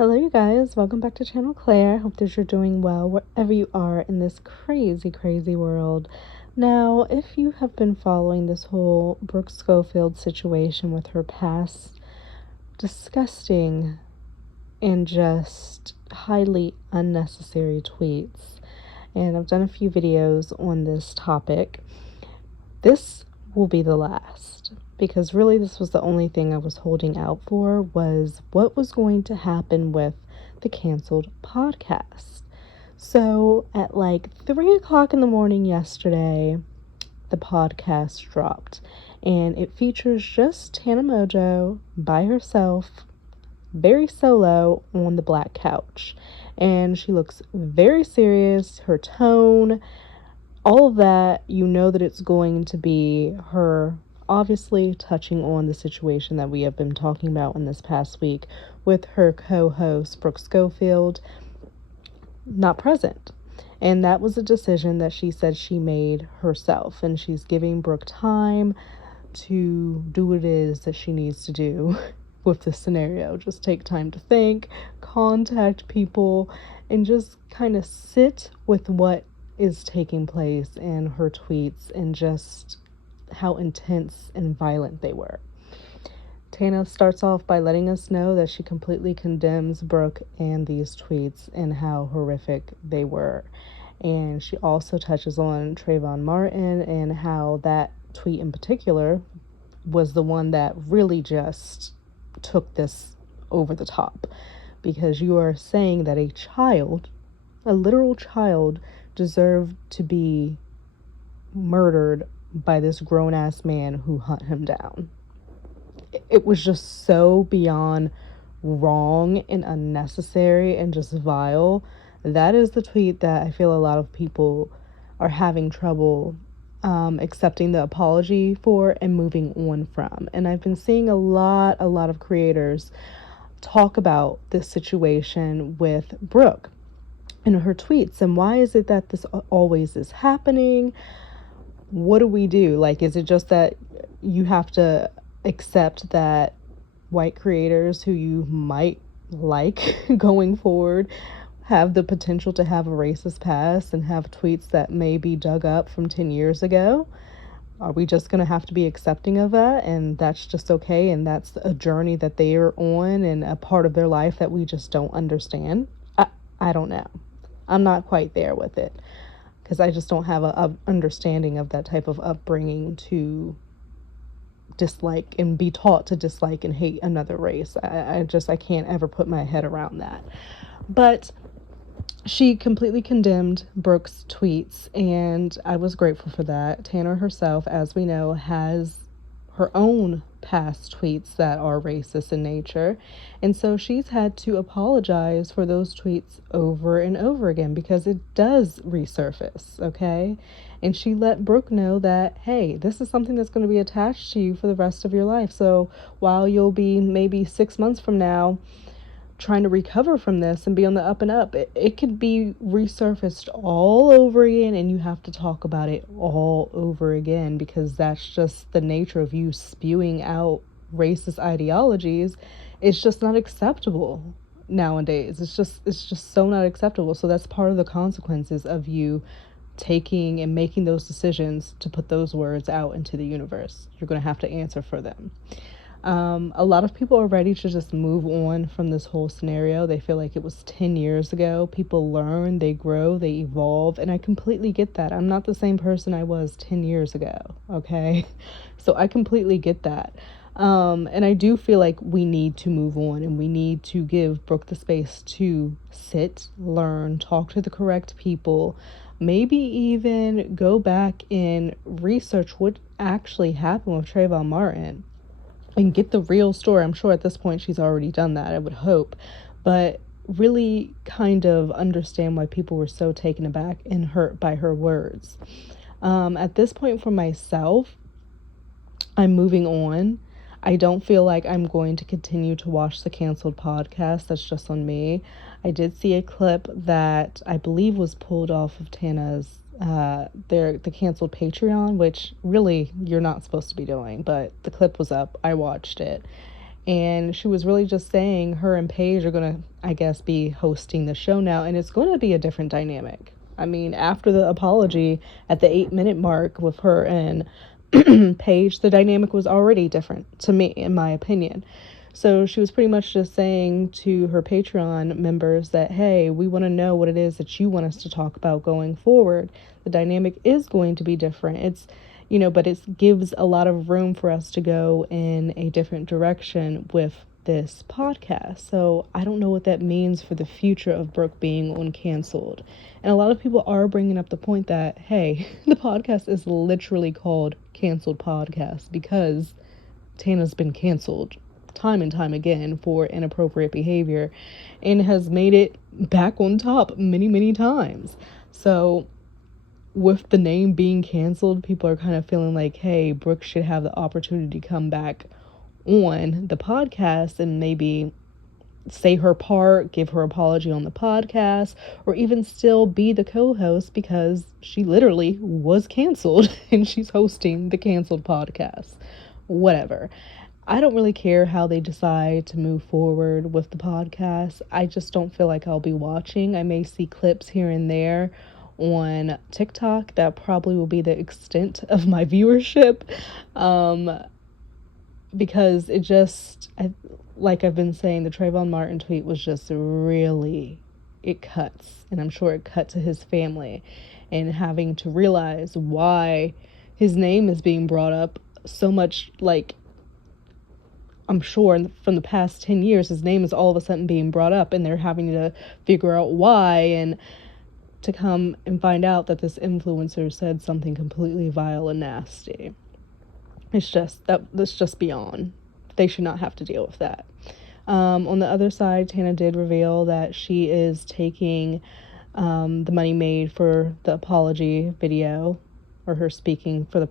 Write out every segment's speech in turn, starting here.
Hello, you guys. Welcome back to Channel Claire. Hope that you're doing well wherever you are in this crazy, crazy world. Now, if you have been following this whole Brooke Schofield situation with her past disgusting and just highly unnecessary tweets, and I've done a few videos on this topic, this will be the last. Because really this was the only thing I was holding out for, was what was going to happen with the canceled podcast. So at like 3 o'clock in the morning yesterday, the podcast dropped. And it features just Tana Mojo by herself, very solo on the black couch. And she looks very serious. Her tone, all of that, you know that it's going to be her obviously touching on the situation that we have been talking about in this past week with her co-host Brooke Schofield not present. And that was a decision that she said she made herself, and she's giving Brooke time to do what it is that she needs to do with this scenario. Just take time to think, contact people, and just kind of sit with what is taking place in her tweets and just how intense and violent they were. Tana starts off by letting us know that she completely condemns Brooke and these tweets and how horrific they were. And she also touches on Trayvon Martin and how that tweet in particular was the one that really just took this over the top. Because you are saying that a child, a literal child, deserved to be murdered by this grown-ass man who hunt him down. It was just so beyond wrong and unnecessary and just vile. That is the tweet that I feel a lot of people are having trouble accepting the apology for and moving on from. And I've been seeing a lot of creators talk about this situation with Brooke and her tweets, and why is it that this always is happening? What do we do? Like, is it just that you have to accept that white creators who you might like going forward have the potential to have a racist past and have tweets that may be dug up from 10 years ago? Are we just going to have to be accepting of that, and that's just okay, and that's a journey that they are on and a part of their life that we just don't understand? I don't know. I'm not quite there with it, because I just don't have a understanding of that type of upbringing to dislike and be taught to dislike and hate another race. I can't ever put my head around that. But she completely condemned Brooke's tweets, and I was grateful for that. Tana herself, as we know, has her own past tweets that are racist in nature, and so she's had to apologize for those tweets over and over again because it does resurface, okay? And she let Brooke know that, hey, this is something that's going to be attached to you for the rest of your life. So while you'll be maybe 6 months from now trying to recover from this and be on the up and up, it could be resurfaced all over again, and you have to talk about it all over again, because that's just the nature of you spewing out racist ideologies. It's just not acceptable nowadays. It's just so not acceptable. So that's part of the consequences of you taking and making those decisions to put those words out into the universe. You're going to have to answer for them. A lot of people are ready to just move on from this whole scenario. They feel like it was 10 years ago. People learn, they grow, they evolve, and I completely get that. I'm not the same person I was 10 years ago, okay? So I completely get that. And I do feel like we need to move on, and we need to give Brooke the space to sit, learn, talk to the correct people, maybe even go back and research what actually happened with Trayvon Martin and get the real story. I'm sure at this point she's already done that, I would hope, but really kind of understand why people were so taken aback and hurt by her words. At this point for myself, I'm moving on. I don't feel like I'm going to continue to watch the canceled podcast. That's just on me. I did see a clip that I believe was pulled off of Tana's the canceled Patreon, which really you're not supposed to be doing, but the clip was up. I watched it, And she was really just saying her and Paige are going to, I guess, be hosting the show now, and it's going to be a different dynamic. I mean, after the apology at the 8-minute mark with her and Paige, the dynamic was already different to me, in my opinion. So she was pretty much just saying to her Patreon members that, hey, we want to know what it is that you want us to talk about going forward. The dynamic is going to be different. It's, but it gives a lot of room for us to go in a different direction with this podcast. So I don't know what that means for the future of Brooke being uncanceled. And a lot of people are bringing up the point that, hey, the podcast is literally called Canceled Podcast because Tana's been canceled time and time again for inappropriate behavior and has made it back on top many, many times. So with the name being canceled, people are kind of feeling like, hey, Brooke should have the opportunity to come back on the podcast and maybe say her part, give her apology on the podcast, or even still be the co-host because she literally was canceled and she's hosting the canceled podcast. Whatever. I don't really care how they decide to move forward with the podcast. I just don't feel like I'll be watching. I may see clips here and there on TikTok. That probably will be the extent of my viewership. Because it just, like I've been saying, the Trayvon Martin tweet was just really, it cuts. And I'm sure it cut to his family and having to realize why his name is being brought up so much. Like, I'm sure from the past 10 years, his name is all of a sudden being brought up and they're having to figure out why, and to come and find out that this influencer said something completely vile and nasty. It's just, that's just beyond. They should not have to deal with that. On the other side, Tana did reveal that she is taking the money made for the apology video, or her speaking for the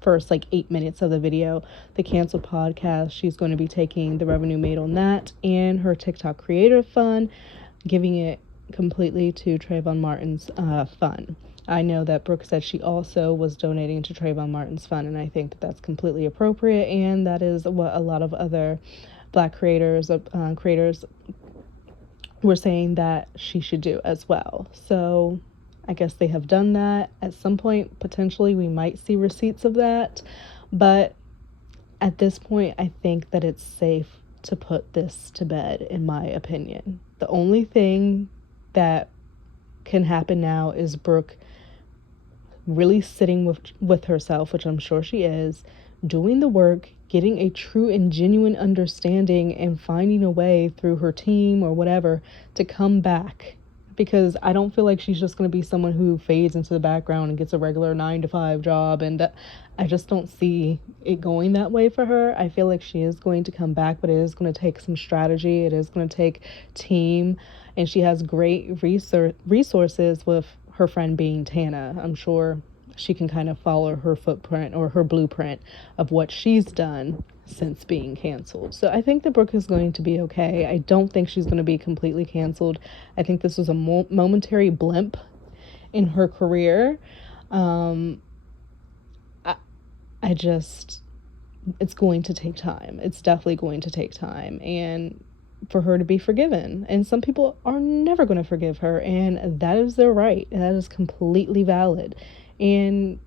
first 8 minutes of the video, the canceled podcast. She's going to be taking the revenue made on that and her TikTok creator fund, giving it completely to Trayvon Martin's fund. I know that Brooke said she also was donating to Trayvon Martin's fund, and I think that that's completely appropriate, and that is what a lot of other Black creators were saying that she should do as well. So I guess they have done that. At some point, potentially, we might see receipts of that, but at this point, I think that it's safe to put this to bed, in my opinion. The only thing that can happen now is Brooke really sitting with herself, which I'm sure she is, doing the work, getting a true and genuine understanding, and finding a way through her team or whatever to come back. Because I don't feel like she's just going to be someone who fades into the background and gets a regular 9-to-5 job, and I just don't see it going that way for her. I feel like she is going to come back, but it is going to take some strategy. It is going to take team, and she has great resources with her friend being Tana. I'm sure she can kind of follow her footprint or her blueprint of what she's done since being canceled. So I think that Brooke is going to be okay. I don't think she's going to be completely canceled. I think this was a momentary blimp in her career. It's going to take time. It's definitely going to take time, and for her to be forgiven. And some people are never going to forgive her, and that is their right. And that is completely valid. And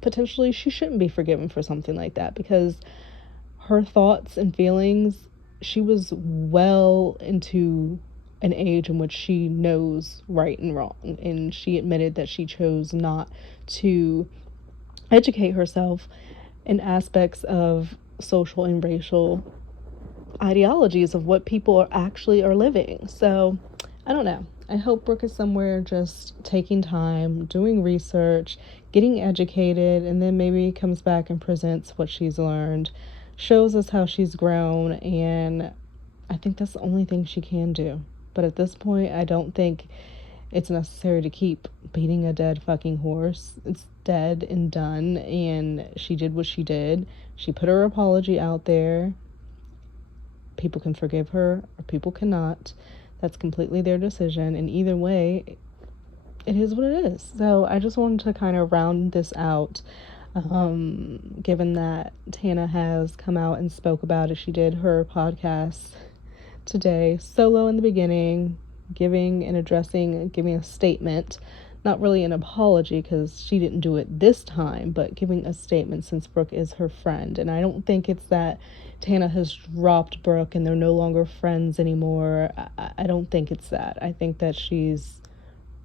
potentially she shouldn't be forgiven for something like that, because her thoughts and feelings, she was well into an age in which she knows right and wrong. And she admitted that she chose not to educate herself in aspects of social and racial ideologies of what people are living. So I don't know. I hope Brooke is somewhere just taking time, doing research, getting educated, and then maybe comes back and presents what she's learned, shows us how she's grown, and I think that's the only thing she can do. But at this point, I don't think it's necessary to keep beating a dead fucking horse. It's dead and done, and she did what she did. She put her apology out there. People can forgive her or people cannot. That's completely their decision, and either way, it is what it is. So I just wanted to kind of round this out. Given that Tana has come out and spoke about it. She did her podcast today solo in the beginning, giving a statement, not really an apology because she didn't do it this time, but giving a statement since Brooke is her friend. And I don't think it's that Tana has dropped Brooke and they're no longer friends anymore. I don't think it's that. I think that she's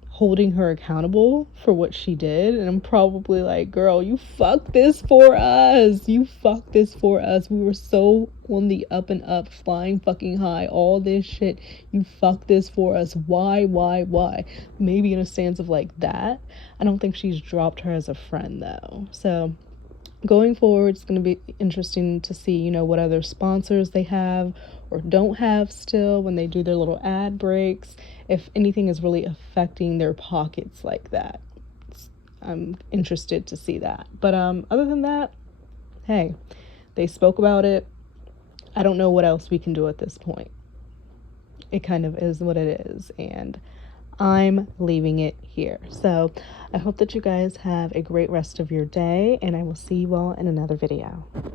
holding her accountable for what she did, and I'm probably like, girl, you fucked this for us. You fucked this for us. We were so on the up and up, flying fucking high, all this shit. You fucked this for us. Why? Maybe in a stance of like that. I don't think she's dropped her as a friend though. So going forward, it's going to be interesting to see, what other sponsors they have or don't have still when they do their little ad breaks, if anything is really affecting their pockets like that. I'm interested to see that. But other than that, hey, they spoke about it. I don't know what else we can do at this point. It kind of is what it is, and I'm leaving it here. So I hope that you guys have a great rest of your day, and I will see you all in another video.